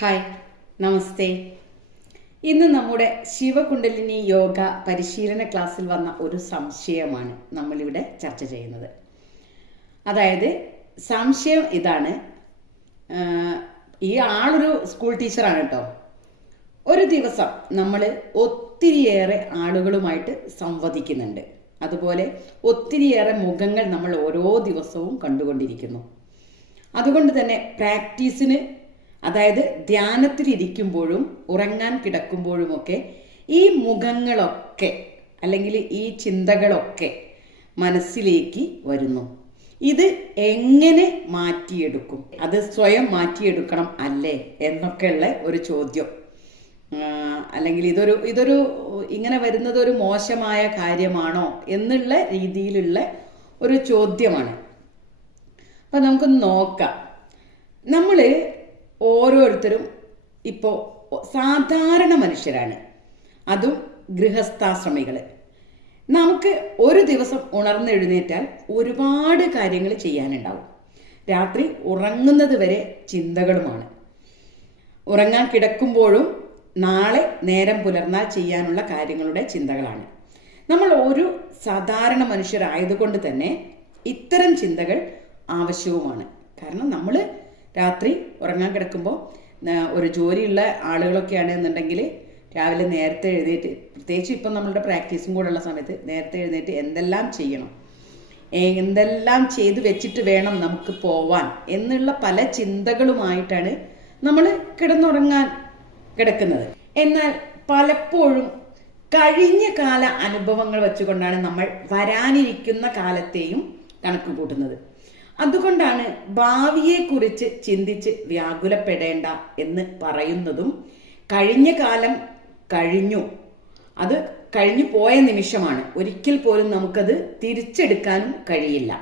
Hi, നമസ്തേ. ഇന്ന് നമ്മുടെ ശിവകുണ്ടലിനി യോഗ പരിശീലന ക്ലാസ്സിൽ വന്ന ഒരു സംശയമാണ് നമ്മളിവിടെ ചർച്ച ചെയ്യുന്നത്. അതായത് സംശയം ഇതാണ്, ഈ ആളൊരു സ്കൂൾ ടീച്ചറാണ് കേട്ടോ. ഒരു ദിവസം നമ്മൾ ഒത്തിരിയേറെ ആളുകളുമായിട്ട് സംവദിക്കുന്നുണ്ട്. അതുപോലെ ഒത്തിരിയേറെ മുഖങ്ങൾ നമ്മൾ ഓരോ ദിവസവും കണ്ടുകൊണ്ടിരിക്കുന്നു. അതുകൊണ്ട് തന്നെ പ്രാക്ടീസിന്, അതായത് ധ്യാനത്തിലിരിക്കുമ്പോഴും ഉറങ്ങാൻ കിടക്കുമ്പോഴുമൊക്കെ ഈ മുഖങ്ങളൊക്കെ അല്ലെങ്കിൽ ഈ ചിന്തകളൊക്കെ മനസ്സിലേക്ക് വരുന്നു. ഇത് എങ്ങനെ മാറ്റിയെടുക്കും? അത് സ്വയം മാറ്റിയെടുക്കണം അല്ലേ എന്നൊക്കെയുള്ള ഒരു ചോദ്യം, അല്ലെങ്കിൽ ഇതൊരു ഇങ്ങനെ വരുന്നത് ഒരു മോശമായ കാര്യമാണോ എന്നുള്ള രീതിയിലുള്ള ഒരു ചോദ്യമാണ്. അപ്പം നമുക്കൊന്ന് നോക്കാം. നമ്മൾ ഓരോരുത്തരും ഇപ്പോൾ സാധാരണ മനുഷ്യരാണ്, അതും ഗൃഹസ്ഥാശ്രമികൾ. നമുക്ക് ഒരു ദിവസം ഉണർന്നെഴുന്നേറ്റാൽ ഒരുപാട് കാര്യങ്ങൾ ചെയ്യാനുണ്ടാവും. രാത്രി ഉറങ്ങുന്നത് വരെ ചിന്തകളുമാണ്. ഉറങ്ങാൻ കിടക്കുമ്പോഴും നാളെ നേരം പുലർന്നാൽ ചെയ്യാനുള്ള കാര്യങ്ങളുടെ ചിന്തകളാണ്. നമ്മൾ ഒരു സാധാരണ മനുഷ്യരായതുകൊണ്ട് തന്നെ ഇത്തരം ചിന്തകൾ ആവശ്യവുമാണ്. കാരണം നമ്മൾ രാത്രി ഉറങ്ങാൻ കിടക്കുമ്പോൾ ഒരു ജോലിയുള്ള ആളുകളൊക്കെയാണ് എന്നുണ്ടെങ്കിൽ രാവിലെ നേരത്തെ എഴുന്നേറ്റ്, പ്രത്യേകിച്ച് ഇപ്പം നമ്മളുടെ പ്രാക്ടീസും കൂടെ ഉള്ള സമയത്ത് നേരത്തെ എഴുന്നേറ്റ് എന്തെല്ലാം ചെയ്യണം, എന്തെല്ലാം ചെയ്ത് വെച്ചിട്ട് വേണം നമുക്ക് പോവാൻ എന്നുള്ള പല ചിന്തകളുമായിട്ടാണ് നമ്മൾ കിടന്നുറങ്ങാൻ കിടക്കുന്നത്. എന്നാൽ പലപ്പോഴും കഴിഞ്ഞ കാല അനുഭവങ്ങൾ വെച്ചുകൊണ്ടാണ് നമ്മൾ വരാനിരിക്കുന്ന കാലത്തെയും കണക്ക് കൂട്ടുന്നത്. അതുകൊണ്ടാണ് ഭാവിയെക്കുറിച്ച് ചിന്തിച്ച് വ്യാകുലപ്പെടേണ്ട എന്ന് പറയുന്നതും. കഴിഞ്ഞ കാലം കഴിഞ്ഞു, അത് കഴിഞ്ഞു പോയ നിമിഷമാണ്, ഒരിക്കൽ പോലും നമുക്കത് തിരിച്ചെടുക്കാനും കഴിയില്ല.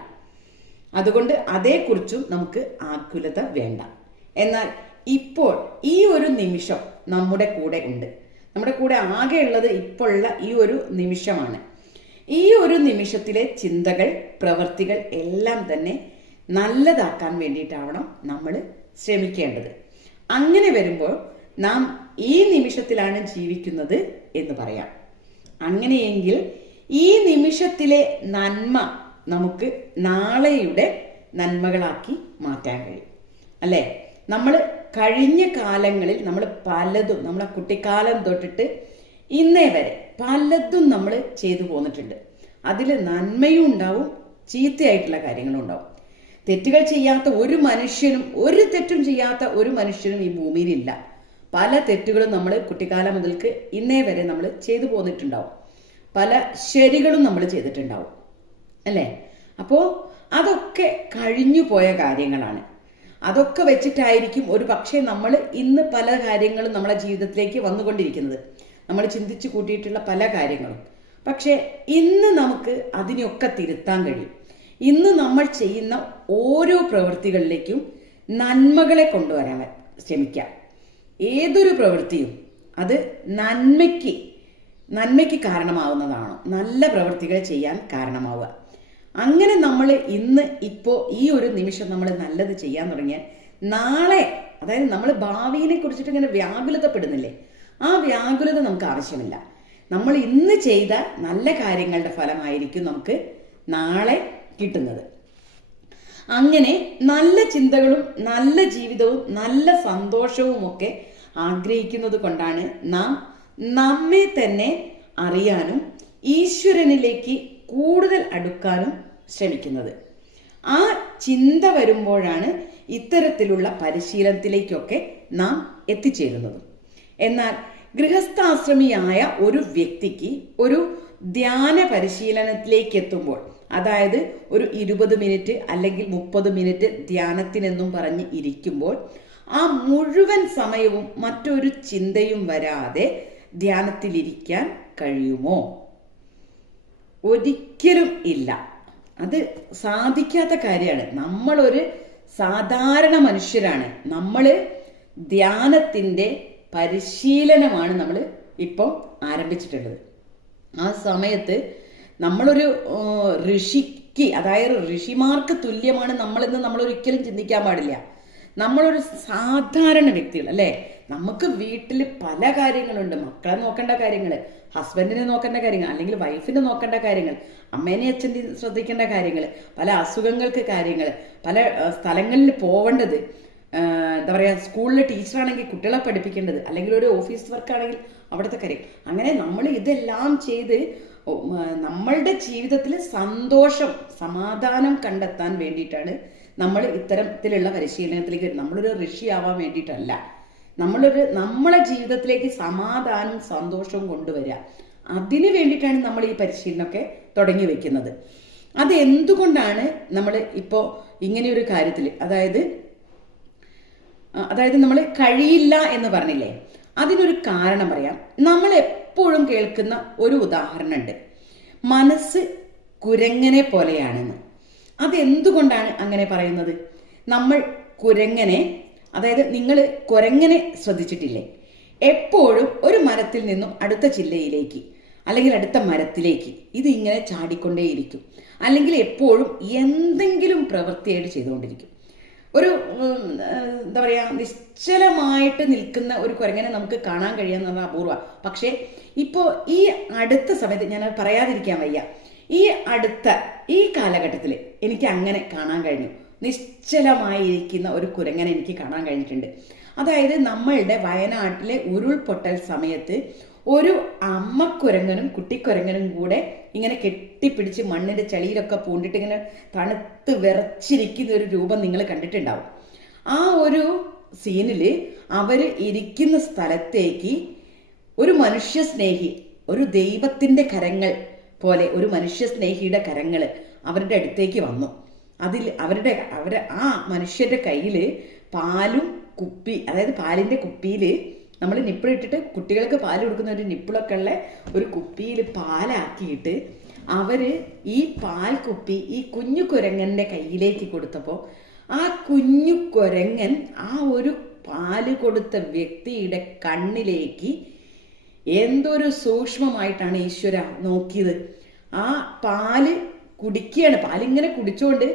അതുകൊണ്ട് അതേക്കുറിച്ചും നമുക്ക് ആകുലത വേണ്ട. എന്നാൽ ഇപ്പോൾ ഈ ഒരു നിമിഷം നമ്മുടെ കൂടെ ഉണ്ട്. നമ്മുടെ കൂടെ ആകെ ഉള്ളത് ഇപ്പോഴുള്ള ഈ ഒരു നിമിഷമാണ്. ഈ ഒരു നിമിഷത്തിലെ ചിന്തകൾ, പ്രവൃത്തികൾ എല്ലാം തന്നെ നല്ലതാക്കാൻ വേണ്ടിയിട്ടാവണം നമ്മൾ ശ്രമിക്കേണ്ടത്. അങ്ങനെ വരുമ്പോൾ നാം ഈ നിമിഷത്തിലാണ് ജീവിക്കുന്നത് എന്ന് പറയാം. അങ്ങനെയെങ്കിൽ ഈ നിമിഷത്തിലെ നന്മ നമുക്ക് നാളെയുടെ നന്മകളാക്കി മാറ്റാൻ കഴിയും, അല്ലേ? നമ്മൾ കഴിഞ്ഞ കാലങ്ങളിൽ നമ്മൾ പലതും, നമ്മളെ കുട്ടിക്കാലം തൊട്ടിട്ട് ഇന്നേ വരെ പലതും നമ്മൾ ചെയ്തു പോന്നിട്ടുണ്ട്. അതിൽ നന്മയും ഉണ്ടാവും, ചീത്തയായിട്ടുള്ള കാര്യങ്ങളും ഉണ്ടാവും. തെറ്റുകൾ ചെയ്യാത്ത ഒരു മനുഷ്യനും, ഒരു തെറ്റും ചെയ്യാത്ത ഒരു മനുഷ്യനും ഈ ഭൂമിയിലില്ല. പല തെറ്റുകളും നമ്മൾ കുട്ടിക്കാലം മുതൽക്ക് ഇന്നേ വരെ നമ്മൾ ചെയ്തു പോന്നിട്ടുണ്ടാവും. പല ശരികളും നമ്മൾ ചെയ്തിട്ടുണ്ടാവും, അല്ലേ? അപ്പോൾ അതൊക്കെ കഴിഞ്ഞു പോയ കാര്യങ്ങളാണ്. അതൊക്കെ വെച്ചിട്ടായിരിക്കും ഒരു പക്ഷേ നമ്മൾ ഇന്ന് പല കാര്യങ്ങളും നമ്മളെ ജീവിതത്തിലേക്ക് വന്നുകൊണ്ടിരിക്കുന്നത്, നമ്മൾ ചിന്തിച്ചു കൂട്ടിയിട്ടുള്ള പല കാര്യങ്ങളും. പക്ഷേ ഇന്ന് നമുക്ക് അതിനെയൊക്കെ തിരുത്താൻ കഴിയും. ഇന്ന് നമ്മൾ ചെയ്യുന്ന ഓരോ പ്രവൃത്തികളിലേക്കും നന്മകളെ കൊണ്ടുവരാൻ ശ്രമിക്കാം. ഏതൊരു പ്രവൃത്തിയും അത് നന്മയ്ക്ക് കാരണമാവുന്നതാണോ, നല്ല പ്രവൃത്തികൾ ചെയ്യാൻ കാരണമാവുക. അങ്ങനെ നമ്മൾ ഇപ്പോൾ ഈ ഒരു നിമിഷം നമ്മൾ നല്ലത് ചെയ്യാൻ തുടങ്ങിയാൽ നാളെ, അതായത് നമ്മൾ ഭാവിയെ കുറിച്ചിട്ട് ഇങ്ങനെ വ്യാകുലതപ്പെടുന്നില്ലേ, ആ വ്യാകുലത നമുക്ക് ആവശ്യമില്ല. നമ്മൾ ഇന്ന് ചെയ്ത നല്ല കാര്യങ്ങളുടെ ഫലമായിരിക്കും നമുക്ക് നാളെ കിട്ടുന്നത്. അങ്ങനെ നല്ല ചിന്തകളും നല്ല ജീവിതവും നല്ല സന്തോഷവും ഒക്കെ ആഗ്രഹിക്കുന്നത് കൊണ്ടാണ് നാം നമ്മെ തന്നെ അറിയാനും ഈശ്വരനിലേക്ക് കൂടുതൽ അടുക്കാനും ശ്രമിക്കുന്നത്. ആ ചിന്ത വരുമ്പോഴാണ് ഇത്തരത്തിലുള്ള പരിശീലനത്തിലേക്കൊക്കെ നാം എത്തിച്ചേരുന്നത്. എന്നാൽ ഗൃഹസ്ഥാശ്രമിയായ ഒരു വ്യക്തിക്ക് ഒരു ധ്യാന പരിശീലനത്തിലേക്ക് എത്തുമ്പോൾ, അതായത് ഒരു 20 മിനിറ്റ് അല്ലെങ്കിൽ 30 മിനിറ്റ് ധ്യാനത്തിനെന്നും പറഞ്ഞ് ഇരിക്കുമ്പോൾ ആ മുഴുവൻ സമയവും മറ്റൊരു ചിന്തയും വരാതെ ധ്യാനത്തിലിരിക്കാൻ കഴിയുമോ? ഒരിക്കലും ഇല്ല. അത് സാധിക്കാത്ത കാര്യമാണ്. നമ്മളൊരു സാധാരണ മനുഷ്യരാണ്. നമ്മൾ ധ്യാനത്തിൻ്റെ പരിശീലനമാണ് നമ്മൾ ഇപ്പോൾ ആരംഭിച്ചിട്ടുള്ളത്. ആ സമയത്ത് നമ്മളൊരു ഋഷിക്ക്, അതായത് ഋഷിമാർക്ക് തുല്യമാണ് നമ്മളെന്ന് നമ്മൾ ഒരിക്കലും ചിന്തിക്കാൻ പാടില്ല. നമ്മളൊരു സാധാരണ വ്യക്തികൾ അല്ലേ. നമുക്ക് വീട്ടിൽ പല കാര്യങ്ങളുണ്ട്. മക്കളെ നോക്കേണ്ട കാര്യങ്ങൾ, ഹസ്ബൻഡിനെ നോക്കേണ്ട കാര്യങ്ങൾ, അല്ലെങ്കിൽ വൈഫിനെ നോക്കേണ്ട കാര്യങ്ങൾ, അമ്മേനെ അച്ഛനെ ശ്രദ്ധിക്കേണ്ട കാര്യങ്ങൾ, പല അസുഖങ്ങൾക്ക് കാര്യങ്ങൾ, പല സ്ഥലങ്ങളിൽ പോവേണ്ടത്, എന്താ പറയുക, സ്കൂളിൽ ടീച്ചറാണെങ്കിൽ കുട്ടികളെ പഠിപ്പിക്കേണ്ടത്, അല്ലെങ്കിൽ ഒരു ഓഫീസ് വർക്കാണെങ്കിൽ അവിടുത്തെ കാര്യം. അങ്ങനെ നമ്മൾ ഇതെല്ലാം ചെയ്ത് നമ്മളുടെ ജീവിതത്തിൽ സന്തോഷം, സമാധാനം കണ്ടെത്താൻ വേണ്ടിയിട്ടാണ് നമ്മൾ ഇത്തരത്തിലുള്ള പരിശീലനത്തിലേക്ക് വരുന്നത്. നമ്മളൊരു ഋഷി ആവാൻ വേണ്ടിയിട്ടല്ല, നമ്മളെ ജീവിതത്തിലേക്ക് സമാധാനവും സന്തോഷവും കൊണ്ടുവരിക. അതിന് വേണ്ടിയിട്ടാണ് നമ്മൾ ഈ പരിശീലനമൊക്കെ തുടങ്ങി വെക്കുന്നത്. അത് എന്തുകൊണ്ടാണ് നമ്മൾ ഇപ്പോൾ ഇങ്ങനെയൊരു കാര്യത്തിൽ, അതായത് നമ്മൾ കഴിയില്ല എന്ന് പറഞ്ഞില്ലേ, അതിനൊരു കാരണം പറയാം. നമ്മൾ എപ്പോഴും കേൾക്കുന്ന ഒരു ഉദാഹരണം ഉണ്ട്, മനസ്സ് കുരങ്ങനെ പോലെയാണെന്ന്. അതെന്തുകൊണ്ടാണ് അങ്ങനെ പറയുന്നത്? നമ്മൾ കുരങ്ങനെ, അതായത് നിങ്ങൾ കുരങ്ങനെ ശ്രദ്ധിച്ചിട്ടില്ലേ? എപ്പോഴും ഒരു മരത്തിൽ നിന്നും അടുത്ത ചില്ലയിലേക്ക് അല്ലെങ്കിൽ അടുത്ത മരത്തിലേക്ക് ഇത് ഇങ്ങനെ ചാടിക്കൊണ്ടേയിരിക്കും, അല്ലെങ്കിൽ എപ്പോഴും എന്തെങ്കിലും പ്രവൃത്തിയായിട്ട് ചെയ്തുകൊണ്ടിരിക്കും. ഒരു എന്താ പറയുക, നിശ്ചലമായിട്ട് നിൽക്കുന്ന ഒരു കുരങ്ങനെ നമുക്ക് കാണാൻ കഴിയാന്ന് പറഞ്ഞാൽ അപൂർവ. പക്ഷേ ഇപ്പോൾ ഈ അടുത്ത സമയത്ത്, ഞാൻ പറയാതിരിക്കാൻ വയ്യ, ഈ കാലഘട്ടത്തിൽ എനിക്ക് അങ്ങനെ കാണാൻ കഴിഞ്ഞു. നിശ്ചലമായിരിക്കുന്ന ഒരു കുരങ്ങനെ എനിക്ക് കാണാൻ കഴിഞ്ഞിട്ടുണ്ട്. അതായത് നമ്മളുടെ വയനാട്ടിലെ ഉരുൾപൊട്ടൽ സമയത്ത് ഒരു അമ്മക്കുരങ്ങനും കുട്ടിക്കുരങ്ങനും കൂടെ ഇങ്ങനെ കെട്ടിപ്പിടിച്ച് മണ്ണിന്റെ ചളിയിലൊക്കെ പൂണ്ടിട്ട് ഇങ്ങനെ തണുത്ത് വിറച്ചിരിക്കുന്ന ഒരു രൂപം നിങ്ങൾ കണ്ടിട്ടുണ്ടാവും. ആ ഒരു സീനില് അവര് ഇരിക്കുന്ന സ്ഥലത്തേക്ക് ഒരു മനുഷ്യസ്നേഹി, ഒരു ദൈവത്തിന്റെ കരങ്ങൾ പോലെ ഒരു മനുഷ്യസ്നേഹിയുടെ കരങ്ങൾ അവരുടെ അടുത്തേക്ക് വന്നു. ആ മനുഷ്യന്റെ കയ്യിൽ പാലും കുപ്പി, അതായത് പാലിന്റെ കുപ്പിയിൽ നമ്മൾ നിപ്പിളിട്ടിട്ട് കുട്ടികൾക്ക് പാൽ കൊടുക്കുന്ന ഒരു നിപ്പിളൊക്കെ ഉള്ള ഒരു കുപ്പിയിൽ പാലാക്കിയിട്ട് അവര് ഈ പാൽ കുപ്പി ഈ കുഞ്ഞു കുരങ്ങന്റെ കയ്യിലേക്ക് കൊടുത്തപ്പോൾ ആ കുഞ്ഞു കുരങ്ങൻ ആ ഒരു പാല് കൊടുത്ത വ്യക്തിയുടെ കണ്ണിലേക്ക് എന്തൊരു സൂക്ഷ്മമായിട്ടാണ് ഈശ്വര നോക്കിയത്. ആ പാല് കുടിക്കുകയാണ്, പാലിങ്ങനെ കുടിച്ചുകൊണ്ട്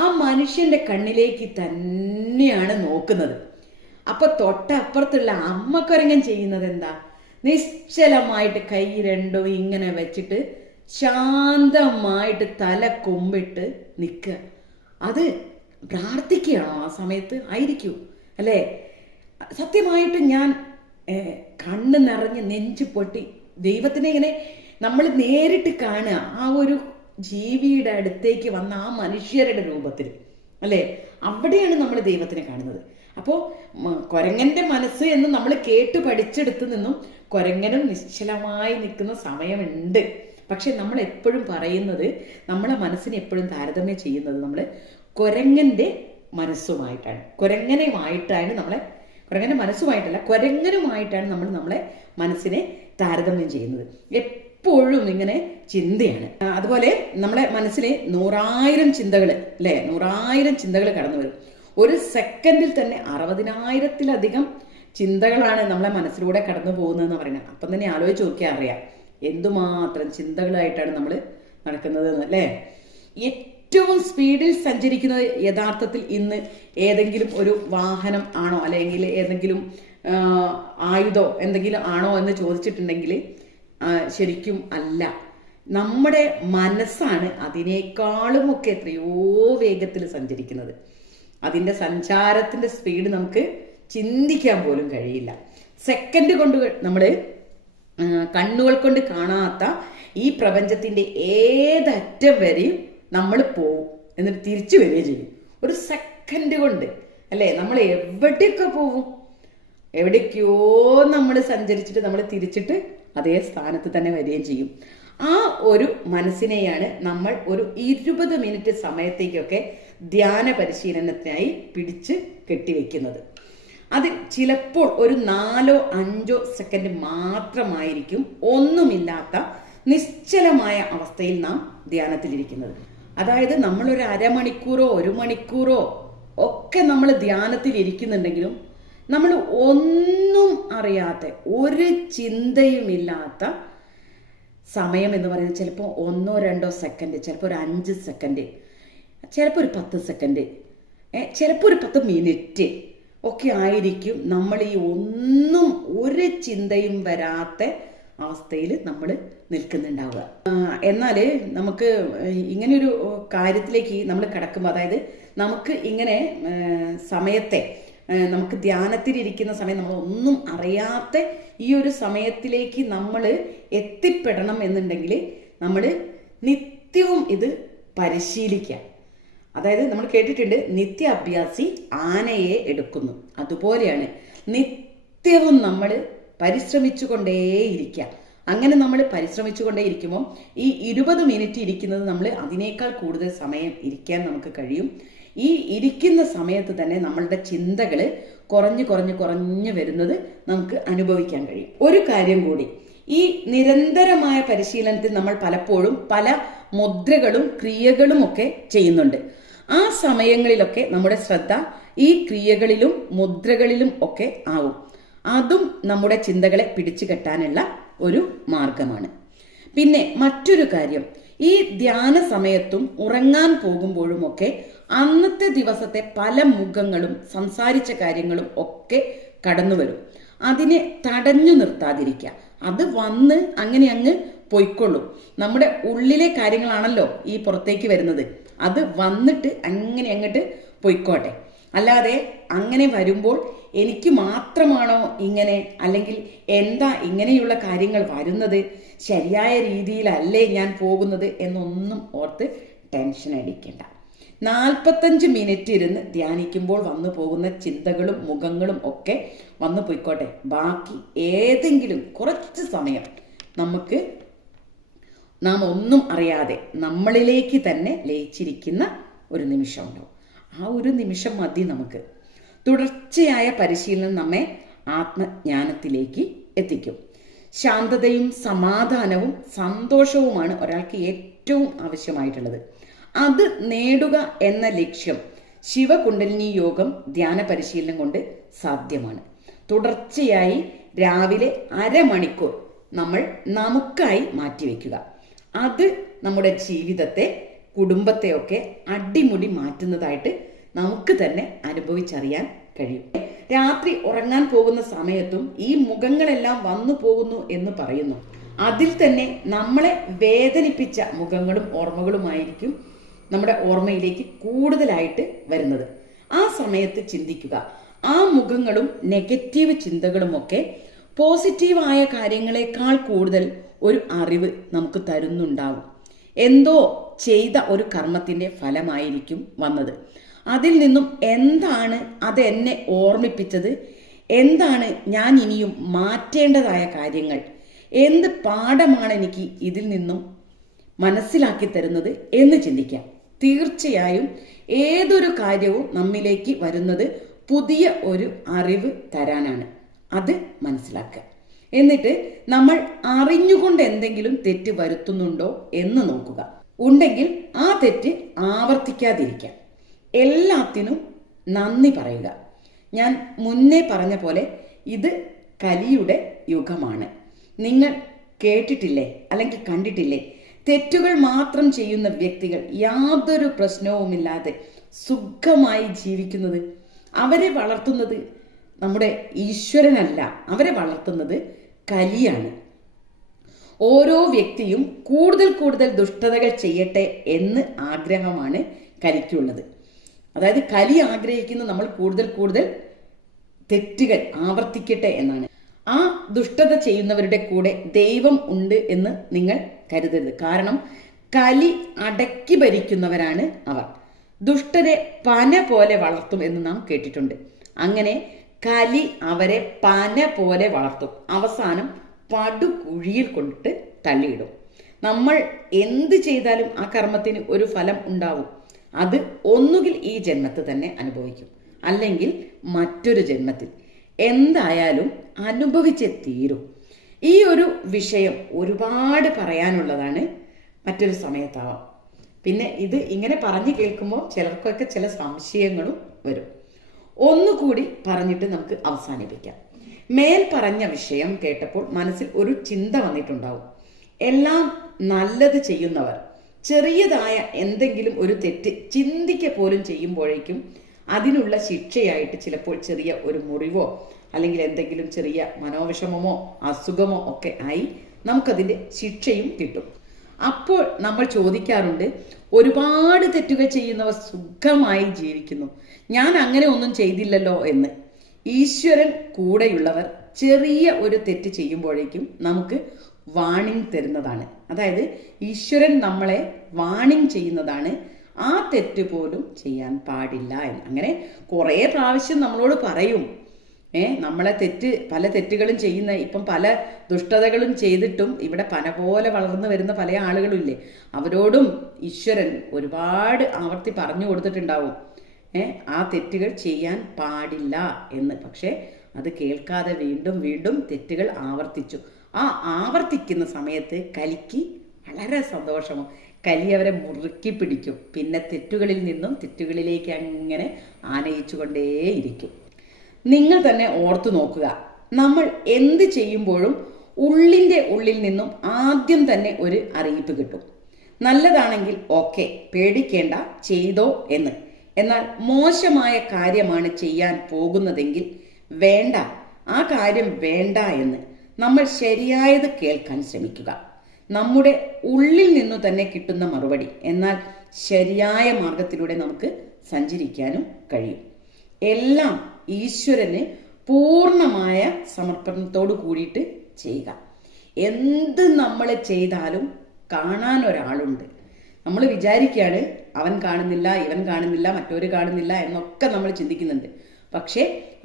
ആ മനുഷ്യന്റെ കണ്ണിലേക്ക് തന്നെയാണ് നോക്കുന്നത്. അപ്പൊ തൊട്ടപ്പുറത്തുള്ള അമ്മക്കുരങ്ങൻ ചെയ്യുന്നത് എന്താ? നിശ്ചലമായിട്ട് കൈ രണ്ടും ഇങ്ങനെ വെച്ചിട്ട് ശാന്തമായിട്ട് തല കുമ്പിട്ട് നിൽക്കുക. അത് പ്രാർത്ഥിക്കുകയാണോ ആ സമയത്ത്? ആയിരിക്കും അല്ലേ? സത്യമായിട്ട് ഞാൻ കണ്ണ് നിറഞ്ഞ് നെഞ്ചു പൊട്ടി ദൈവത്തിനെ ഇങ്ങനെ നമ്മൾ നേരിട്ട് കാണുക, ആ ഒരു ജീവിയുടെ അടുത്തേക്ക് വന്ന ആ മനുഷ്യരുടെ രൂപത്തിൽ അല്ലേ, അവിടെയാണ് നമ്മൾ ദൈവത്തിനെ കാണുന്നത്. അപ്പോൾ കുരങ്ങന്റെ മനസ്സ് എന്ന് നമ്മൾ കേട്ട് പഠിച്ചെടുത്ത് നിന്നും കുരങ്ങനും നിശ്ചലമായി നിൽക്കുന്ന സമയമുണ്ട്. പക്ഷെ നമ്മൾ എപ്പോഴും പറയുന്നത്, നമ്മളെ മനസ്സിനെ എപ്പോഴും താരതമ്യം ചെയ്യുന്നത് നമ്മൾ കുരങ്ങന്റെ മനസ്സുമായിട്ടാണ്. കുരങ്ങന്റെ മനസ്സുമായിട്ടല്ല, കുരങ്ങനുമായിട്ടാണ് നമ്മളെ മനസ്സിനെ താരതമ്യം ചെയ്യുന്നത്. എപ്പോഴും ഇങ്ങനെ ചിന്തയാണ്. അതുപോലെ നമ്മളെ മനസ്സിൽ 100,000 ചിന്തകൾ അല്ലേ, 100,000 ചിന്തകൾ കടന്നു വരും. ഒരു സെക്കൻഡിൽ തന്നെ 60,000-ലധികം ചിന്തകളാണ് നമ്മളെ മനസ്സിലൂടെ കടന്നു പോകുന്നതെന്ന് പറയുന്നത്. അപ്പം തന്നെ ആലോചിച്ച് നോക്കിയാൽ അറിയാം എന്തുമാത്രം ചിന്തകളായിട്ടാണ് നമ്മൾ നടക്കുന്നത് അല്ലേ. ഏറ്റവും സ്പീഡിൽ സഞ്ചരിക്കുന്നത് യഥാർത്ഥത്തിൽ ഇന്ന് ഏതെങ്കിലും ഒരു വാഹനം ആണോ, അല്ലെങ്കിൽ ഏതെങ്കിലും ആയുധോ എന്തെങ്കിലും ആണോ എന്ന് ചോദിച്ചിട്ടുണ്ടെങ്കിൽ ശരിക്കും അല്ല. നമ്മുടെ മനസ്സാണ് അതിനേക്കാളുമൊക്കെ എത്രയോ വേഗത്തിൽ സഞ്ചരിക്കുന്നത്. അതിൻ്റെ സഞ്ചാരത്തിൻ്റെ സ്പീഡ് നമുക്ക് ചിന്തിക്കാൻ പോലും കഴിയില്ല. സെക്കൻഡ് കൊണ്ട് നമ്മൾ കണ്ണുകൾ കൊണ്ട് കാണാത്ത ഈ പ്രപഞ്ചത്തിൻ്റെ ഏതറ്റം വരെയും നമ്മൾ പോവും, എന്നിട്ട് തിരിച്ചു വരികയും ചെയ്യും ഒരു സെക്കൻഡ് കൊണ്ട് അല്ലേ. നമ്മൾ എവിടെയൊക്കെ പോവും, എവിടേക്കോ നമ്മൾ സഞ്ചരിച്ചിട്ട് നമ്മൾ തിരിച്ചിട്ട് അതേ സ്ഥാനത്ത് തന്നെ വരികയും ചെയ്യും. ആ ഒരു മനസ്സിനെയാണ് നമ്മൾ ഒരു 20 മിനിറ്റ് സമയത്തേക്കൊക്കെ ധ്യാന പരിശീലനത്തിനായി പിടിച്ച് കെട്ടിവെക്കുന്നത്. അത് ചിലപ്പോൾ ഒരു 4-5 സെക്കൻഡ് മാത്രമായിരിക്കും ഒന്നുമില്ലാത്ത നിശ്ചലമായ അവസ്ഥയിൽ നാം ധ്യാനത്തിലിരിക്കുന്നത്. അതായത് നമ്മളൊരു അരമണിക്കൂറോ 1 മണിക്കൂറോ ഒക്കെ നമ്മൾ ധ്യാനത്തിൽ ഇരിക്കുന്നുണ്ടെങ്കിലും നമ്മൾ ഒന്നും അറിയാത്ത, ഒരു ചിന്തയുമില്ലാത്ത സമയം എന്ന് പറയുന്നത് ചിലപ്പോൾ 1-2 സെക്കൻഡ്, ചിലപ്പോൾ ഒരു 5 സെക്കൻഡ്, ചിലപ്പോൾ ഒരു 10 സെക്കൻഡ്, ചിലപ്പോൾ ഒരു 10 മിനിറ്റ് ഒക്കെ ആയിരിക്കും നമ്മൾ ഈ ഒന്നും ഒരു ചിന്തയും വരാത്ത അവസ്ഥയിൽ നമ്മൾ നിൽക്കുന്നുണ്ടാവുക. എന്നാൽ നമുക്ക് ഇങ്ങനെയൊരു കാര്യത്തിലേക്ക് നമ്മൾ കടക്കുമ്പോൾ, അതായത് നമുക്ക് ഇങ്ങനെ സമയത്തെ നമുക്ക് ധ്യാനത്തിലിരിക്കുന്ന സമയം നമ്മൾ ഒന്നും അറിയാത്ത ഈ ഒരു സമയത്തിലേക്ക് നമ്മൾ എത്തിപ്പെടണം എന്നുണ്ടെങ്കിൽ നമ്മൾ നിത്യവും ഇത് പരിശീലിക്കുക. അതായത് നമ്മൾ കേട്ടിട്ടുണ്ട്, നിത്യ അഭ്യാസി ആനയെ എടുക്കുന്നു. അതുപോലെയാണ് നിത്യവും നമ്മൾ പരിശ്രമിച്ചു കൊണ്ടേയിരിക്കുക. അങ്ങനെ നമ്മൾ പരിശ്രമിച്ചു കൊണ്ടേയിരിക്കുമ്പോൾ ഈ 20 മിനിറ്റ് ഇരിക്കുന്നത് നമ്മൾ അതിനേക്കാൾ കൂടുതൽ സമയം ഇരിക്കാൻ നമുക്ക് കഴിയും. ഈ ഇരിക്കുന്ന സമയത്ത് തന്നെ നമ്മളുടെ ചിന്തകൾ കുറഞ്ഞു വരുന്നത് നമുക്ക് അനുഭവിക്കാൻ കഴിയും. ഒരു കാര്യം കൂടി, ഈ നിരന്തരമായ പരിശീലനത്തിൽ നമ്മൾ പലപ്പോഴും പല മുദ്രകളും ക്രിയകളും ഒക്കെ ചെയ്യുന്നുണ്ട്. ആ സമയങ്ങളിലൊക്കെ നമ്മുടെ ശ്രദ്ധ ഈ ക്രിയകളിലും മുദ്രകളിലും ഒക്കെ ആവും. അതും നമ്മുടെ ചിന്തകളെ പിടിച്ചു കെട്ടാനുള്ള ഒരു മാർഗമാണ്. പിന്നെ മറ്റൊരു കാര്യം, ഈ ധ്യാന സമയത്തും ഉറങ്ങാൻ പോകുമ്പോഴും ഒക്കെ അന്നത്തെ ദിവസത്തെ പല മുഖങ്ങളും സംസാരിച്ച കാര്യങ്ങളും ഒക്കെ കടന്നു വരും. അതിനെ തടഞ്ഞു നിർത്താതിരിക്കുക. അത് വന്ന് അങ്ങനെ അങ്ങ് പൊയ്ക്കൊള്ളും. നമ്മുടെ ഉള്ളിലെ കാര്യങ്ങളാണല്ലോ ഈ പുറത്തേക്ക് വരുന്നത്. അത് വന്നിട്ട് അങ്ങനെ അങ്ങോട്ട് പൊയ്ക്കോട്ടെ. അല്ലാതെ അങ്ങനെ വരുമ്പോൾ എനിക്ക് മാത്രമാണോ ഇങ്ങനെ, അല്ലെങ്കിൽ എന്താ ഇങ്ങനെയുള്ള കാര്യങ്ങൾ വരുന്നത്, ശരിയായ രീതിയിലല്ലേ ഞാൻ പോകുന്നത് എന്നൊന്നും ഓർത്ത് ടെൻഷൻ അടിക്കേണ്ട. 45 മിനിറ്റ് ഇരുന്ന് ധ്യാനിക്കുമ്പോൾ വന്നു പോകുന്ന ചിന്തകളും മുഖങ്ങളും ഒക്കെ വന്നു പോയിക്കോട്ടെ. ബാക്കി ഏതെങ്കിലും കുറച്ച് സമയം നമുക്ക് നാം ഒന്നും അറിയാതെ നമ്മളിലേക്ക് തന്നെ ലയിച്ചിരിക്കുന്ന ഒരു നിമിഷം ഉണ്ടാവും. ആ ഒരു നിമിഷം മതി നമുക്ക്. തുടർച്ചയായ പരിശീലനം നമ്മെ ആത്മജ്ഞാനത്തിലേക്ക് എത്തിക്കും. ശാന്തതയും സമാധാനവും സന്തോഷവുമാണ് ഒരാൾക്ക് ഏറ്റവും ആവശ്യമായിട്ടുള്ളത്. അത് നേടുക എന്ന ലക്ഷ്യം ശിവകുണ്ടലിനി യോഗം ധ്യാന പരിശീലനം കൊണ്ട് സാധ്യമാണ്. തുടർച്ചയായി രാവിലെ അരമണിക്കൂർ നമ്മൾ നമുക്കായി മാറ്റിവെക്കുക. അത് നമ്മുടെ ജീവിതത്തെ, കുടുംബത്തെയൊക്കെ അടിമുടി മാറ്റുന്നതായിട്ട് നമുക്ക് തന്നെ അനുഭവിച്ചറിയാൻ കഴിയും. രാത്രി ഉറങ്ങാൻ പോകുന്ന സമയത്തും ഈ മുഖങ്ങളെല്ലാം വന്നു പോകുന്നു എന്ന് പറയുന്നു. അതിൽ തന്നെ നമ്മളെ വേദനിപ്പിച്ച മുഖങ്ങളും ഓർമ്മകളുമായിരിക്കും നമ്മുടെ ഓർമ്മയിലേക്ക് കൂടുതലായിട്ട് വരുന്നത്. ആ സമയത്ത് ചിന്തിക്കുക, ആ മുഖങ്ങളും നെഗറ്റീവ് ചിന്തകളുമൊക്കെ പോസിറ്റീവായ കാര്യങ്ങളെക്കാൾ കൂടുതൽ ഒരു അറിവ് നമുക്ക് തരുന്നുണ്ടാവും. എന്തോ ചെയ്ത ഒരു കർമ്മത്തിൻ്റെ ഫലമായിരിക്കും വന്നത്. അതിൽ നിന്നും എന്താണ് അത് എന്നെ ഓർമ്മിപ്പിച്ചത്, എന്താണ് ഞാൻ ഇനിയും മാറ്റേണ്ടതായ കാര്യങ്ങൾ, എന്ത് പാഠമാണ് എനിക്ക് ഇതിൽ നിന്നും മനസ്സിലാക്കി തരുന്നത് എന്ന് ചിന്തിക്കാം. തീർച്ചയായും ഏതൊരു കാര്യവും നമ്മിലേക്ക് വരുന്നത് പുതിയ ഒരു അറിവ് തരാനാണ്. അത് മനസ്സിലാക്കുക. എന്നിട്ട് നമ്മൾ അറിഞ്ഞുകൊണ്ട് എന്തെങ്കിലും തെറ്റ് വരുത്തുന്നുണ്ടോ എന്ന് നോക്കുക. ഉണ്ടെങ്കിൽ ആ തെറ്റ് ആവർത്തിക്കാതിരിക്കാം. എല്ലാത്തിനും നന്ദി പറയുക. ഞാൻ മുന്നേ പറഞ്ഞ പോലെ ഇത് കലിയുടെ യുഗമാണ്. നിങ്ങൾ കേട്ടിട്ടില്ലേ അല്ലെങ്കിൽ കണ്ടിട്ടില്ലേ, തെറ്റുകൾ മാത്രം ചെയ്യുന്ന വ്യക്തികൾ യാതൊരു പ്രശ്നവുമില്ലാതെ സുഖമായി ജീവിക്കുന്നത്? അവരെ വളർത്തുന്നത് നമ്മുടെ ഈശ്വരനല്ല, അവരെ വളർത്തുന്നത് കലിയാണ്. ഓരോ വ്യക്തിയും കൂടുതൽ ദുഷ്ടതകൾ ചെയ്യട്ടെ എന്ന് ആഗ്രഹമാണ് കലിക്കുള്ളത്. അതായത് കലി ആഗ്രഹിക്കുന്ന നമ്മൾ കൂടുതൽ തെറ്റുകൾ ആവർത്തിക്കട്ടെ എന്നാണ്. ആ ദുഷ്ടത ചെയ്യുന്നവരുടെ കൂടെ ദൈവം ഉണ്ട് എന്ന് നിങ്ങൾ കരുതരുത്. കാരണം കലി അടക്കി ഭരിക്കുന്നവരാണ് അവർ. ദുഷ്ടരെ പന പോലെ വളർത്തും എന്ന് നാം കേട്ടിട്ടുണ്ട്. അങ്ങനെ കലി അവരെ പന പോലെ വളർത്തും. അവസാനം പടുകുഴിയിൽ കൊണ്ടിട്ട് തള്ളിയിടും. നമ്മൾ എന്ത് ചെയ്താലും ആ കർമ്മത്തിന് ഒരു ഫലം ഉണ്ടാവും. അത് ഒന്നുകിൽ ഈ ജന്മത്തിൽ തന്നെ അനുഭവിക്കും, അല്ലെങ്കിൽ മറ്റൊരു ജന്മത്തിൽ. എന്തായാലും അനുഭവിച്ചേ തീരും. ഈ ഒരു വിഷയം ഒരുപാട് പറയാനുള്ളതാണ്. മറ്റൊരു സമയത്താവാം. പിന്നെ ഇത് ഇങ്ങനെ പറഞ്ഞു കേൾക്കുമ്പോൾ ചിലർക്കൊക്കെ ചില സംശയങ്ങളും വരും. ഒന്നുകൂടി പറഞ്ഞിട്ട് നമുക്ക് അവസാനിപ്പിക്കാം. മേൽ പറഞ്ഞ വിഷയം കേട്ടപ്പോൾ മനസ്സിൽ ഒരു ചിന്ത വന്നിട്ടുണ്ടാവും. എല്ലാം നല്ലത് ചെയ്യുന്നവർ ചെറിയതായ എന്തെങ്കിലും ഒരു തെറ്റ് ചിന്തിക്ക പോലും ചെയ്യുമ്പോഴേക്കും അതിനുള്ള ശിക്ഷയായിട്ട് ചിലപ്പോൾ ചെറിയ ഒരു മുറിവോ അല്ലെങ്കിൽ എന്തെങ്കിലും ചെറിയ മനോവിഷമമോ അസുഖമോ ഒക്കെ ആയി നമുക്കതിൻ്റെ ശിക്ഷയും കിട്ടും. അപ്പോൾ നമ്മൾ ചോദിക്കാറുണ്ട്, ഒരുപാട് തെറ്റുകൾ ചെയ്യുന്നവർ സുഖമായി ജീവിക്കുന്നു, ഞാൻ അങ്ങനെ ഒന്നും ചെയ്തില്ലല്ലോ എന്ന്. ഈശ്വരൻ കൂടെയുള്ളവർ ചെറിയ ഒരു തെറ്റ് ചെയ്യുമ്പോഴേക്കും നമുക്ക് വാണിംഗ് തരുന്നതാണ്. അതായത് ഈശ്വരൻ നമ്മളെ വാണിംഗ് ചെയ്യുന്നതാണ്, ആ തെറ്റ് പോലും ചെയ്യാൻ പാടില്ല എന്ന്. അങ്ങനെ കുറേ പ്രാവശ്യം നമ്മളോട് പറയും. നമ്മളെ പല തെറ്റുകളും ചെയ്യുന്ന, ഇപ്പം പല ദുഷ്ടതകളും ചെയ്തിട്ടും ഇവിടെ പന പോലെ വളർന്നു വരുന്ന പല ആളുകളും ഇല്ലേ, അവരോടും ഈശ്വരൻ ഒരുപാട് ആവർത്തി പറഞ്ഞു കൊടുത്തിട്ടുണ്ടാവും ആ തെറ്റുകൾ ചെയ്യാൻ പാടില്ല എന്ന്. പക്ഷേ അത് കേൾക്കാതെ വീണ്ടും വീണ്ടും തെറ്റുകൾ ആവർത്തിച്ചു. ആ ആവർത്തിക്കുന്ന സമയത്ത് കലിക്ക് വളരെ സന്തോഷമോ, കലി അവരെ മുറുക്കി പിടിക്കും. പിന്നെ തെറ്റുകളിൽ നിന്നും തെറ്റുകളിലേക്ക് അങ്ങനെ ആനയിച്ചു കൊണ്ടേയിരിക്കും. നിങ്ങൾ തന്നെ ഓർത്തു നോക്കുക, നമ്മൾ എന്ത് ചെയ്യുമ്പോഴും ഉള്ളിൻ്റെ ഉള്ളിൽ നിന്നും ആദ്യം തന്നെ ഒരു അറിയിപ്പ് കിട്ടും. നല്ലതാണെങ്കിൽ ഓക്കെ, പേടിക്കേണ്ട, ചെയ്തോ എന്ന്. എന്നാൽ മോശമായ കാര്യമാണ് ചെയ്യാൻ പോകുന്നതെങ്കിൽ വേണ്ട, ആ കാര്യം വേണ്ട എന്ന് നമ്മൾ ശരിയായത് കേൾക്കാൻ ശ്രമിക്കുക. നമ്മുടെ ഉള്ളിൽ നിന്നു തന്നെ കിട്ടുന്ന മറുപടി. എന്നാൽ ശരിയായ മാർഗത്തിലൂടെ നമുക്ക് സഞ്ചരിക്കാനും കഴിയും. എല്ലാം ഈശ്വരന് പൂർണ്ണമായ സമർപ്പണത്തോട് കൂടിയിട്ട് ചെയ്യുക. എന്ത് നമ്മൾ ചെയ്താലും കാണാൻ ഒരാളുണ്ട്. നമ്മൾ വിചാരിക്കുകയാണ് അവൻ കാണുന്നില്ല, ഇവൻ കാണുന്നില്ല, മറ്റൊരു കാണുന്നില്ല എന്നൊക്കെ നമ്മൾ ചിന്തിക്കുന്നുണ്ട്. പക്ഷേ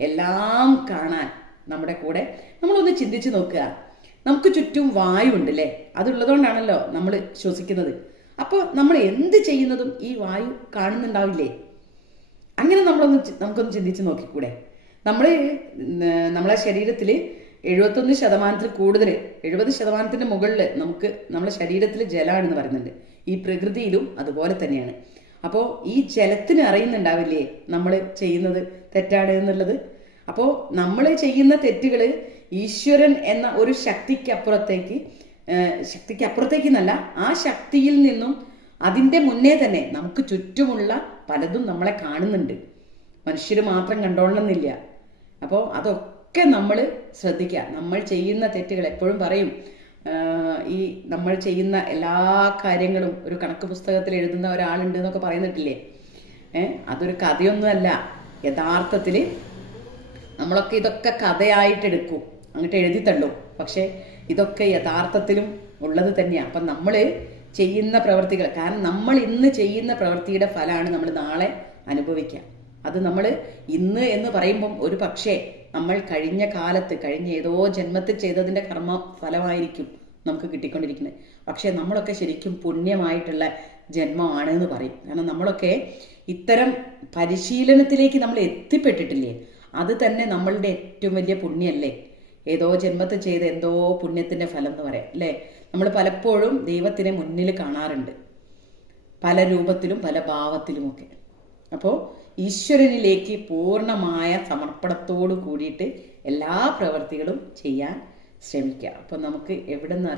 എല്ലാം കാണാൻ നമ്മുടെ കൂടെ. നമ്മളൊന്ന് ചിന്തിച്ച് നോക്കുക, നമുക്ക് ചുറ്റും വായു ഉണ്ടല്ലേ, അതുള്ളതുകൊണ്ടാണല്ലോ നമ്മൾ ശ്വസിക്കുന്നത്. അപ്പോൾ നമ്മൾ എന്ത് ചെയ്യുന്നതും ഈ വായു കാണുന്നുണ്ടാവില്ലേ? അങ്ങനെ നമുക്കൊന്ന് ചിന്തിച്ച് നോക്കിക്കൂടെ? നമ്മളെ ശരീരത്തിൽ 71% കൂടുതൽ, 70% മുകളിൽ നമുക്ക് നമ്മുടെ ശരീരത്തിൽ ജലമാണെന്ന് പറയുന്നുണ്ട്. ഈ പ്രകൃതിയിലും അതുപോലെ തന്നെയാണ്. അപ്പോൾ ഈ ജലത്തിന് അറിയുന്നുണ്ടാവില്ലേ നമ്മൾ ചെയ്യുന്നത് തെറ്റാണ് എന്നുള്ളത്? അപ്പോൾ നമ്മൾ ചെയ്യുന്ന തെറ്റുകൾ ഈശ്വരൻ എന്ന ഒരു ശക്തിക്ക് എന്നല്ല, ആ ശക്തിയിൽ നിന്നും അതിൻ്റെ മുന്നേ തന്നെ നമുക്ക് ചുറ്റുമുള്ള പലതും നമ്മളെ കാണുന്നുണ്ട്. മനുഷ്യർ മാത്രം കണ്ടോളണമെന്നില്ല. അപ്പോൾ അതൊക്കെ നമ്മൾ ശ്രദ്ധിക്കുക. നമ്മൾ ചെയ്യുന്ന തെറ്റുകൾ എപ്പോഴും പറയും, ഈ നമ്മൾ ചെയ്യുന്ന എല്ലാ കാര്യങ്ങളും ഒരു കണക്ക് പുസ്തകത്തിൽ എഴുതുന്ന ഒരാളുണ്ട് എന്നൊക്കെ പറയുന്നിട്ടില്ലേ? അതൊരു കഥയൊന്നുമല്ല. യഥാർത്ഥത്തിൽ നമ്മളൊക്കെ ഇതൊക്കെ കഥയായിട്ടെടുക്കും, അങ്ങോട്ട് എഴുതി തള്ളും. പക്ഷേ ഇതൊക്കെ യഥാർത്ഥത്തിലും ഉള്ളത് തന്നെയാണ്. അപ്പം നമ്മൾ ചെയ്യുന്ന പ്രവൃത്തികൾ, കാരണം നമ്മൾ ഇന്ന് ചെയ്യുന്ന പ്രവൃത്തിയുടെ ഫലമാണ് നമ്മൾ നാളെ അനുഭവിക്കുക. അത് നമ്മൾ ഇന്ന് എന്ന് പറയുമ്പം ഒരു പക്ഷേ നമ്മൾ കഴിഞ്ഞ കാലത്ത്, കഴിഞ്ഞ ഏതോ ജന്മത്തിൽ ചെയ്തതിൻ്റെ കർമ്മ ഫലമായിരിക്കും നമുക്ക് കിട്ടിക്കൊണ്ടിരിക്കുന്നത്. പക്ഷേ നമ്മളൊക്കെ ശരിക്കും പുണ്യമായിട്ടുള്ള ജന്മമാണ് എന്ന് പറയും. കാരണം നമ്മളൊക്കെ ഇത്തരം പരിശീലനത്തിലേക്ക് നമ്മൾ എത്തിപ്പെട്ടിട്ടില്ലേ, അത് തന്നെ നമ്മളുടെ ഏറ്റവും വലിയ പുണ്യമല്ലേ? ഏതോ ജന്മത്തിൽ ചെയ്ത എന്തോ പുണ്യത്തിൻ്റെ ഫലം എന്ന് പറയാം അല്ലേ? നമ്മൾ പലപ്പോഴും ദൈവത്തിനെ മുന്നിൽ കാണാറുണ്ട്, പല രൂപത്തിലും പല ഭാവത്തിലുമൊക്കെ. അപ്പോൾ ഈശ്വരനിലേക്ക് പൂർണ്ണമായ സമർപ്പണത്തോട് കൂടിയിട്ട് എല്ലാ പ്രവൃത്തികളും ചെയ്യാൻ ശ്രമിക്കുക. അപ്പോൾ നമുക്ക് എവിടെ നിന്ന്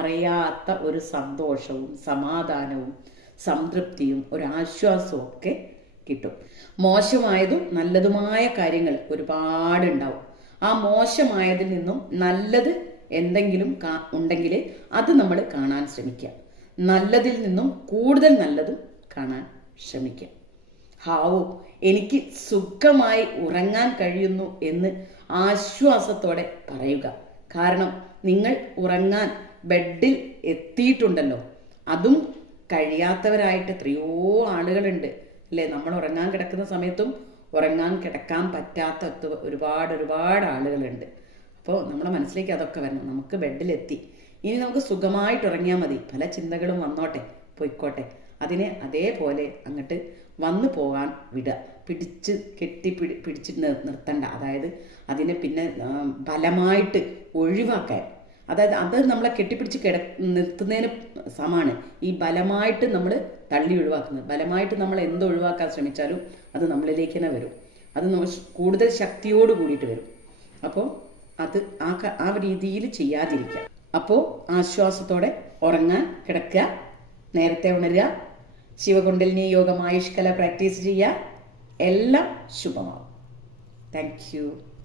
അറിയാത്ത ഒരു സന്തോഷവും സമാധാനവും സംതൃപ്തിയും ഒരാശ്വാസവും ഒക്കെ കിട്ടും. മോശമായതും നല്ലതുമായ കാര്യങ്ങൾ ഒരുപാടുണ്ടാവും. ആ മോശമായതിൽ നിന്നും നല്ലത് എന്തെങ്കിലും ഉണ്ടെങ്കിൽ അത് നമ്മൾ കാണാൻ ശ്രമിക്കുക. നല്ലതിൽ നിന്നും കൂടുതൽ നല്ലതും കാണാൻ ശ്രമിക്കുക. ഹാവോ, എനിക്ക് സുഖമായി ഉറങ്ങാൻ കഴിയുന്നു എന്ന് ആശ്വാസത്തോടെ പറയുക. കാരണം നിങ്ങൾ ഉറങ്ങാൻ ബെഡിൽ എത്തിയിട്ടുണ്ടല്ലോ. അതും കഴിയാത്തവരായിട്ട് എത്രയോ ആളുകളുണ്ട് അല്ലേ? നമ്മൾ ഉറങ്ങാൻ കിടക്കുന്ന സമയത്തും ഉറങ്ങാൻ കിടക്കാൻ പറ്റാത്ത ഒരുപാട് ആളുകളുണ്ട്. അപ്പോൾ നമ്മളെ മനസ്സിലേക്ക് അതൊക്കെ വരണം. നമുക്ക് ബെഡിലെത്തി, ഇനി നമുക്ക് സുഖമായിട്ട് ഉറങ്ങിയാൽ മതി. പല ചിന്തകളും വന്നോട്ടെ, പോയിക്കോട്ടെ, അതിനെ അതേപോലെ അങ്ങോട്ട് വന്നു പോകാൻ വിടുക. പിടിച്ച് നിർത്തണ്ട. അതായത് അതിനെ പിന്നെ ബലമായിട്ട് ഒഴിവാക്കാൻ, അതായത് അത് നമ്മളെ കെട്ടിപ്പിടിച്ച് നിർത്തുന്നതിന് സമാണ് ഈ ബലമായിട്ട് നമ്മൾ തള്ളി ഒഴിവാക്കുന്നത്. ബലമായിട്ട് നമ്മൾ ഒഴിവാക്കാൻ ശ്രമിച്ചാലും അത് നമ്മളിലേക്ക് തന്നെ വരും. അത് നമ്മൾ കൂടുതൽ ശക്തിയോട് കൂടിയിട്ട് വരും. അപ്പോൾ അത് ആ രീതിയിൽ ചെയ്യാതിരിക്കുക. അപ്പോൾ ആശ്വാസത്തോടെ ഉറങ്ങാൻ കിടക്കുക, നേരത്തെ ഉണരുക, ശിവകുണ്ടലിനി യോഗം ആയുഷ്കല പ്രാക്ടീസ് ചെയ്യുക. എല്ലാം ശുഭമാവും. Thank you.